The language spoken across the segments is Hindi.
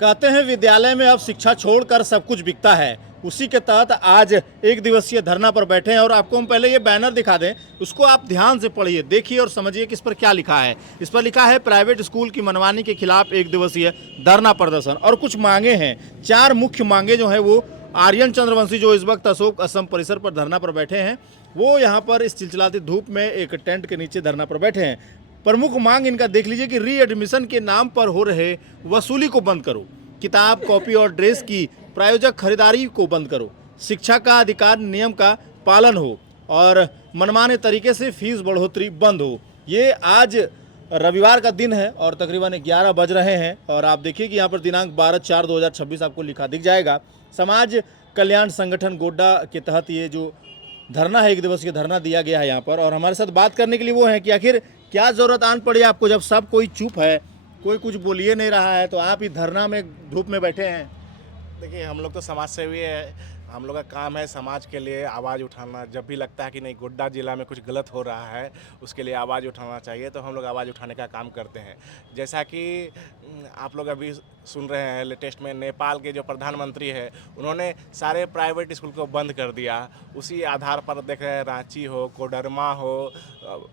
कहते हैं विद्यालय में अब शिक्षा छोड़कर सब कुछ बिकता है। उसी के तहत आज एक दिवसीय धरना पर बैठे हैं और आपको हम पहले ये बैनर दिखा दें, उसको आप ध्यान से पढ़िए, देखिए और समझिए कि इस पर क्या लिखा है। इस पर लिखा है प्राइवेट स्कूल की मनमानी के खिलाफ एक दिवसीय धरना प्रदर्शन और कुछ मांगे हैं। 4 मुख्य मांगे जो है वो आर्यन चंद्रवंशी जो इस वक्त अशोक असम परिसर पर धरना पर बैठे हैं, वो यहाँ पर इस चिलचिलाती धूप में एक टेंट के नीचे धरना पर बैठे हैं। प्रमुख मांग इनका देख लीजिए कि री एडमिशन के नाम पर हो रहे वसूली को बंद करो, किताब कॉपी और ड्रेस की प्रायोजक खरीदारी को बंद करो, शिक्षा का अधिकार नियम का पालन हो और मनमाने तरीके से फीस बढ़ोतरी बंद हो। ये आज रविवार का दिन है और तकरीबन 11 बज रहे हैं और आप देखिए कि यहाँ पर दिनांक 12/4/2026 आपको लिखा दिख जाएगा। समाज कल्याण संगठन गोड्डा के तहत ये जो धरना है, एक दिवसीय धरना दिया गया है यहाँ पर। और हमारे साथ बात करने के लिए वो है कि आखिर क्या ज़रूरत आन पड़ी आपको, जब सब कोई चुप है, कोई कुछ बोलिए नहीं रहा है, तो आप इस धरना में धूप में बैठे हैं। देखिए, हम लोग तो समाज सेवी है। हम लोग का काम है समाज के लिए आवाज़ उठाना। जब भी लगता है कि नहीं गोड्डा ज़िला में कुछ गलत हो रहा है, उसके लिए आवाज़ उठाना चाहिए, तो हम लोग आवाज़ उठाने का काम करते हैं। जैसा कि आप लोग अभी सुन रहे हैं, लेटेस्ट में नेपाल के जो प्रधानमंत्री है, उन्होंने सारे प्राइवेट स्कूल को बंद कर दिया। उसी आधार पर देख रहे हैं, रांची हो, कोडरमा हो,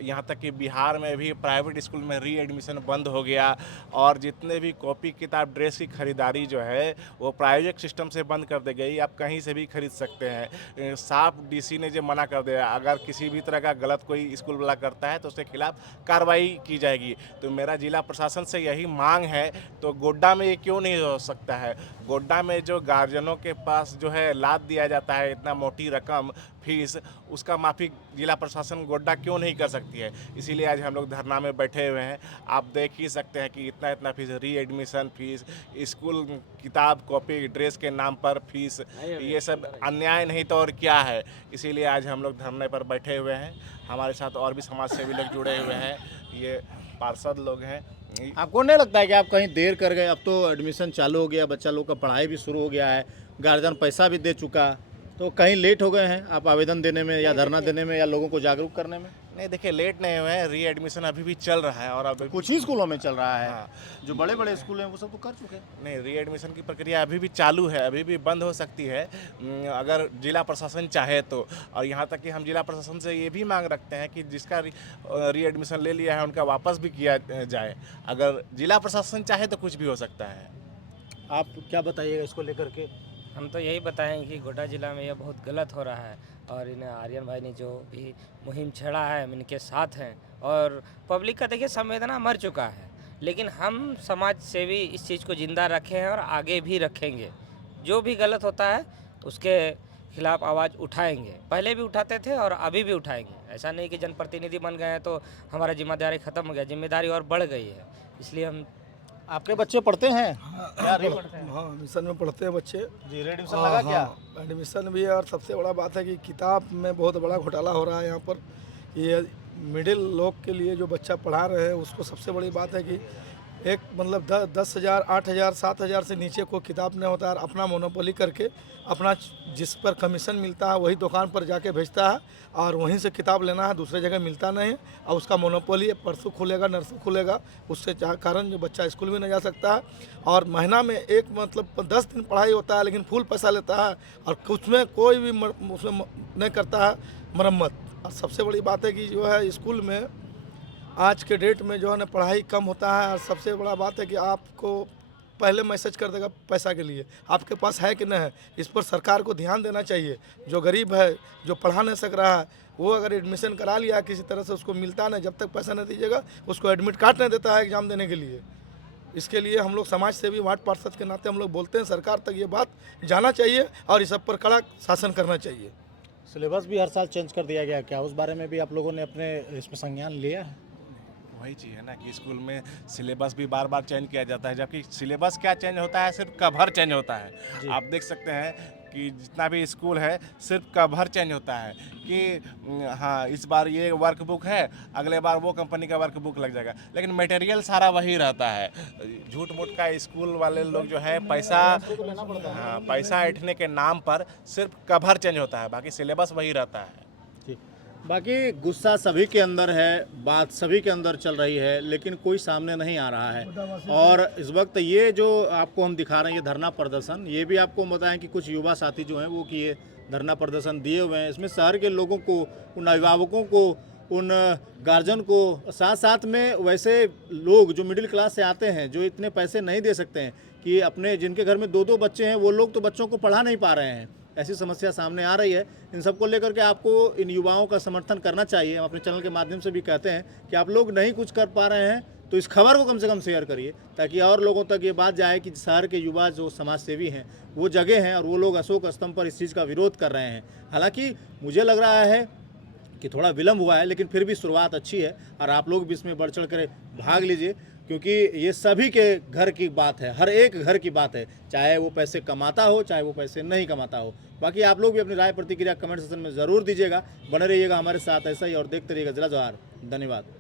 यहाँ तक कि बिहार में भी प्राइवेट स्कूल में री एडमिशन बंद हो गया और जितने भी कॉपी किताब ड्रेस की खरीदारी जो है वो प्रायोजक सिस्टम से बंद कर दी गई। आप कहीं से भी खरीद सकते हैं। साफ डीसी ने जो मना कर दिया, अगर किसी भी तरह का गलत कोई स्कूल वाला करता है तो उसके खिलाफ कार्रवाई की जाएगी। तो मेरा जिला प्रशासन से यही मांग है, तो गोड्डा में ये क्यों नहीं हो सकता है? गोड्डा में जो गार्जियनों के पास जो है लाद दिया जाता है इतना मोटी रकम फीस, उसका माफ़ी जिला प्रशासन गोड्डा क्यों नहीं कर सकती है? इसीलिए आज हम लोग धरना में बैठे हुए हैं। आप देख ही सकते हैं कि इतना इतना फीस, री एडमिशन फीस, स्कूल किताब कॉपी ड्रेस के नाम पर फीस, ये सब अन्याय नहीं तो और क्या है? इसीलिए आज हम लोग धरने पर बैठे हुए हैं। हमारे साथ और भी समाज सेवी लोग जुड़े हुए हैं, ये पार्षद लोग हैं। आपको नहीं लगता है कि आप कहीं देर कर गए? अब तो एडमिशन चालू हो गया, बच्चा लोग का पढ़ाई भी शुरू हो गया है, गार्जियन पैसा भी दे चुका, तो कहीं लेट हो गए हैं आप आवेदन देने में या धरना देने में या लोगों को जागरूक करने में? नहीं, देखिए, लेट नहीं हुए हैं। री एडमिशन अभी भी चल रहा है और अभी कुछ ही स्कूलों में चल रहा है। हाँ। जो बड़े बड़े स्कूल हैं वो सब तो कर चुके हैं। नहीं, री एडमिशन की प्रक्रिया अभी भी चालू है, अभी भी बंद हो सकती है अगर जिला प्रशासन चाहे तो। और यहाँ तक कि हम जिला प्रशासन से ये भी मांग रखते हैं कि जिसका री एडमिशन ले लिया है उनका वापस भी किया जाए। अगर जिला प्रशासन चाहे तो कुछ भी हो सकता है। आप क्या बताइएगा इसको लेकर के? हम तो यही बताएंगे कि गोड्डा ज़िला में यह बहुत गलत हो रहा है और इन्हें आर्यन भाई ने जो भी मुहिम छेड़ा है हम इनके साथ हैं। और पब्लिक का देखिए संवेदना मर चुका है, लेकिन हम समाज सेवी इस चीज़ को ज़िंदा रखे हैं और आगे भी रखेंगे। जो भी गलत होता है उसके खिलाफ आवाज़ उठाएंगे, पहले भी उठाते थे और अभी भी उठाएंगे। ऐसा नहीं कि जनप्रतिनिधि बन गए हैं तो हमारा जिम्मेदारी ख़त्म हो गया, जिम्मेदारी और बढ़ गई है। इसलिए हम आपके बच्चे पढ़ते हैं? हाँ, एडमिशन में पढ़ते हैं बच्चे जी, एडमिशन लगा क्या? एडमिशन भी है। और सबसे बड़ा बात है कि किताब में बहुत बड़ा घोटाला हो रहा है यहाँ पर। ये मिडिल लोग के लिए जो बच्चा पढ़ा रहे हैं उसको सबसे बड़ी बात है कि एक मतलब 10,000 8,000 7,000 से नीचे कोई किताब नहीं होता है। अपना मोनोपोली करके अपना जिस पर कमीशन मिलता है वही दुकान पर जाके भेजता है और वहीं से किताब लेना है, दूसरे जगह मिलता नहीं है। और उसका मोनोपोली परसों खुलेगा नरसों खुलेगा, उससे कारण जो बच्चा स्कूल भी नहीं जा सकता है। और महीना में एक मतलब 10 दिन पढ़ाई होता है लेकिन फुल पैसा लेता है और उसमें कोई भी उसमें नहीं करता है मरम्मत। और सबसे बड़ी बात है कि जो है स्कूल में आज के डेट में जो है ना पढ़ाई कम होता है। और सबसे बड़ा बात है कि आपको पहले मैसेज कर देगा पैसा के लिए, आपके पास है कि नहीं है। इस पर सरकार को ध्यान देना चाहिए। जो गरीब है, जो पढ़ा नहीं सक रहा है, वो अगर एडमिशन करा लिया किसी तरह से, उसको मिलता नहीं, जब तक पैसा नहीं दीजिएगा उसको एडमिट कार्ड नहीं देता है एग्ज़ाम देने के लिए। इसके लिए हम लोग समाज सेवी वार्ड पार्षद के नाते हम लोग बोलते हैं सरकार तक ये बात जाना चाहिए और इस सब पर कड़ा शासन करना चाहिए। सिलेबस भी हर साल चेंज कर दिया गया, क्या उस बारे में भी आप लोगों ने अपने इसमें संज्ञान लिया है? वही चीज़ है ना कि स्कूल में सिलेबस भी बार बार चेंज किया जाता है, जबकि सिलेबस क्या चेंज होता है, सिर्फ कवर चेंज होता है। आप देख सकते हैं कि जितना भी स्कूल है सिर्फ कवर चेंज होता है कि हाँ इस बार ये वर्क बुक है, अगले बार वो कंपनी का वर्क बुक लग जाएगा, लेकिन मटेरियल सारा वही रहता है। झूठ मूठ का स्कूल वाले लोग जो है पैसा ऐंठने के नाम पर सिर्फ कवर चेंज होता है, बाकी सिलेबस वही रहता है। ठीक, बाकी गुस्सा सभी के अंदर है, बात सभी के अंदर चल रही है, लेकिन कोई सामने नहीं आ रहा है। और इस वक्त ये जो आपको हम दिखा रहे हैं, ये धरना प्रदर्शन, ये भी आपको बताएं कि कुछ युवा साथी जो हैं वो किए धरना प्रदर्शन दिए हुए हैं। इसमें शहर के लोगों को, उन अभिभावकों को, उन गार्जियन को, साथ साथ में वैसे लोग जो मिडिल क्लास से आते हैं, जो इतने पैसे नहीं दे सकते हैं कि अपने, जिनके घर में 2-2 बच्चे हैं, वो लोग तो बच्चों को पढ़ा नहीं पा रहे हैं। ऐसी समस्या सामने आ रही है। इन सबको लेकर के आपको, इन युवाओं का समर्थन करना चाहिए। हम अपने चैनल के माध्यम से भी कहते हैं कि आप लोग नहीं कुछ कर पा रहे हैं तो इस खबर को कम से कम शेयर करिए, ताकि और लोगों तक ये बात जाए कि शहर के युवा जो समाज सेवी हैं वो जगह हैं और वो लोग अशोक स्तंभ पर इस चीज़ का विरोध कर रहे हैं। हालांकि मुझे लग रहा है कि थोड़ा विलम्ब हुआ है, लेकिन फिर भी शुरुआत अच्छी है और आप लोग भी इसमें बढ़ चढ़ कर भाग लीजिए, क्योंकि ये सभी के घर की बात है, हर एक घर की बात है, चाहे वो पैसे कमाता हो, चाहे वो पैसे नहीं कमाता हो। बाकी आप लोग भी अपनी राय प्रतिक्रिया कमेंट सेक्शन में ज़रूर दीजिएगा। बने रहिएगा हमारे साथ ऐसा ही और देखते रहिएगा जिला जवाहर। धन्यवाद।